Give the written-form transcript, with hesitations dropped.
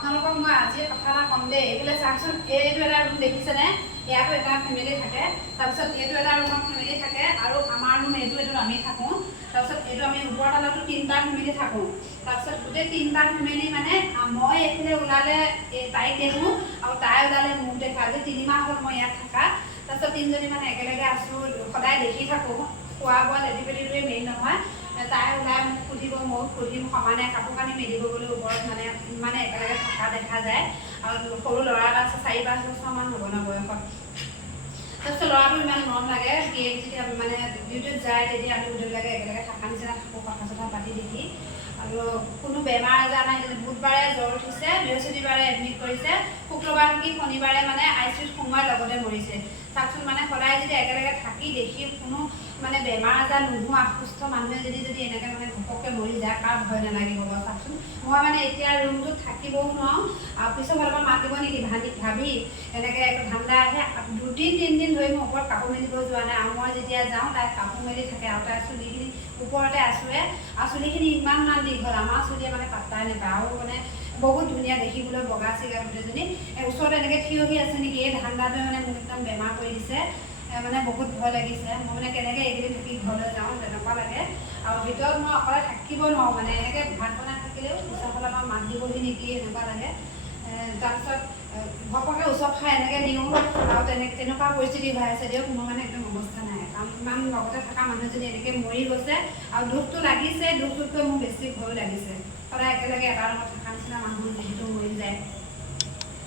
আপোনালোকক মই আজি কথা এটা ক'ম দেই। এইফালে চাওকচোন, এইটো এটা ৰুম দেখিছেনে? ইয়াতো এটা ফেমিলি থাকে, তাৰপিছত এইটো এটা ৰুমত ফেমিলি থাকে, আৰু আমাৰ ৰুম এইটোত আমি থাকোঁ। তাৰপিছত এইটো আমি ওপৰৰ তলতো 3টা ফেমিলি থাকোঁ। তাৰপিছত গোটেই 3টা ফেমিলি মানে মই এইফালে ওলালে তাইক দেখোঁ, আৰু তাই ওলালে মোক দেখোঁ। আজি 3 মাহ হ'ল মই ইয়াত থকা। তাৰপিছত 3জনী মানে একেলগে আছোঁ, সদায় দেখি থাকোঁ। খোৱা বোৱা লেটি পেটিটোৱে মেইন নহয়। তাই ওলাই মোক সুধিব, ময়ো সুধিম সমানে। কাপোৰ কানি মেলিব গ'লে ওপৰত মানে একেলগে থকা দেখা যায়। আৰু সৰু ল'ৰা এটা আছে, 4-5 বছৰমান হ'ব ন বয়সত। তাৰপিছত ল'ৰাটো ইমান মৰম লাগে। যেতিয়া মানে ডিউটিত যায় তেতিয়া আমি গোটেইবিলাকে একেলগে থকা নিচিনা থাকোঁ, কথা চথা পাতি দেখি। আৰু কোনো বেমাৰ আজাৰ নাই। বুধবাৰে জ্বৰ উঠিছে, বৃহস্পতিবাৰে এডমিট কৰিছে, শুক্ৰবাৰ কি শনিবাৰে মানে ICUত সোমোৱাৰ লগতে মৰিছে। চাওকচোন, মানে সদায় যদি একেলগে থাকি দেখি কোনো মানে বেমাৰ আজাৰ নোহোৱা সুস্থ মানুহে যদি এনেকৈ মানে ঘপককৈ মৰি যায়, কাৰ ভয় নালাগিব বাৰু চাওকচোন। মই মানে এতিয়া ৰুমটোত থাকিবও নোৱাৰোঁ। আৰু পিছৰ ফালৰ পৰা মাতিব নেকি ভাবি এনেকৈ ঠাণ্ডা আহে। 2-3 দিন ধৰি মই ওপৰত কাপোৰ মেলিব যোৱা নাই। আৰু মই যেতিয়া যাওঁ তাই কাপোৰ মেলি থাকে, আৰু তাই চুলিখিনি ওপৰতে আছোঁৱে। আৰু চুলিখিনি ইমান দীঘল, আমাৰ চুলিয়ে মানে পাত্তাই নাপায়। আৰু মানে বহুত ধুনীয়া দেখিবলৈ, বগা চিগা গোটেইজনী। ওচৰত এনেকৈ থিয় হৈ আছে নেকি, এই ঠাণ্ডাটোৱে মানে মোক একদম বেমাৰ কৰি দিছে। মানে বহুত ভয় লাগিছে। মই মানে কেনেকৈ এইকেইদিন থাকি ঘৰলৈ যাওঁ তেনেকুৱা লাগে। আৰু ভিতৰত মই অকলে থাকিব নোৱাৰোঁ। মানে এনেকৈ ভাত বনাই থাকিলেও ওচৰৰ ফালৰ পৰা মাত দিবহি নেকি এনেকুৱা লাগে। তাৰপিছত ঘপককৈ ওচৰ খাই এনেকৈ দিওঁ, আৰু তেনেকুৱা পৰিস্থিতি হৈ আছে। দিয়ক, মোৰ মানে একদম অৱস্থা নাই। কাৰণ ইমান লগতে থকা মানুহজনী এনেকৈ মৰি গৈছে। আৰু দুখটো লাগিছে, দুখটোতকৈ মোৰ বেছি ভয়ো লাগিছে। সদায় একেলগে এটা ৰুমত থকা নিচিনা মানুহ যিহেতু মৰি যায়।